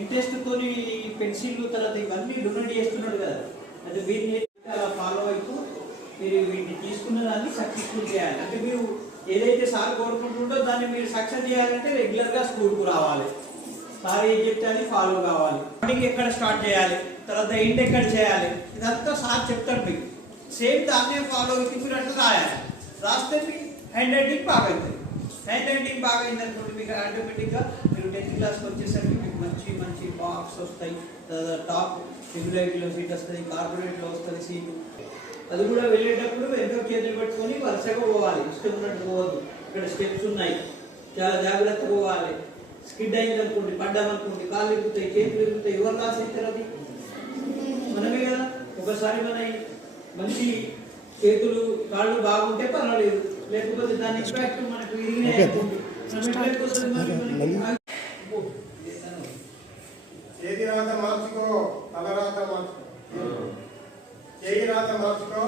Interest తోని pencil తర్వాత ఇవన్నీ డొనేట్ చేస్తున్నాడు కదా, అది వీటిని అలా ఫాలో అయిపో మీరు వీటిని తీసుకున్న దాన్ని సక్సెస్ఫుల్ చేయాలి. అంటే మీరు ఏదైతే సార్ కోరుకుంటుంటో దాన్ని మీరు సక్సెస్ చేయాలంటే రెగ్యులర్గా స్కూల్కు రావాలి, సార్ ఏం చెప్తే అది ఫాలో కావాలి. స్టార్టింగ్ ఎక్కడ స్టార్ట్ చేయాలి, తర్వాత ఎండ్ ఎక్కడ చేయాలి, ఇదంతా సార్ చెప్తాడు మీకు. సేమ్ దాన్నే ఫాలో అయితే మీరు అట్లా రాయాలి. రాస్తే మీకు హ్యాండ్ రైటింగ్ బాగా అవుతుంది. హ్యాండ్ రైటింగ్ బాగా అయింది అనుకోండి, మీకు ఆటోమేటిక్గా మీరు 10th క్లాస్కి వచ్చేసరికి మీకు మంచి మంచి మార్క్స్ వస్తాయి. టాప్ రెగ్యులైట్లో సీట్ వస్తుంది, కార్పొరేట్లో వస్తుంది సీటు. అది కూడా వెళ్ళేటప్పుడు వెనక చేతులు పెట్టుకొని వరుసగా పోవాలి, ఇష్టం ఉన్నట్టు పోవద్దు. ఇక్కడ స్టెప్స్ ఉన్నాయి, చాలా జాగ్రత్తగా పోవాలి. స్కిడ్ అయింది అనుకోండి, పడ్డామనుకోండి, కాళ్ళు ఎరుగుతాయి, చేతులు ఎరుగుతాయి. ఎవరు రాసేస్తారు? అది మనమే కదా. ఒకసారి మన మంచి చేతులు కాళ్ళు బాగుంటే పర్వాలేదు, లేకపోతే దాని ఇంపాక్ట్ మనకు ఇరిగినాయి అనుకోండి, చేతి రాత మార్చుకో, తల రాత మార్చుకో. చేయి రాత మార్చుకో,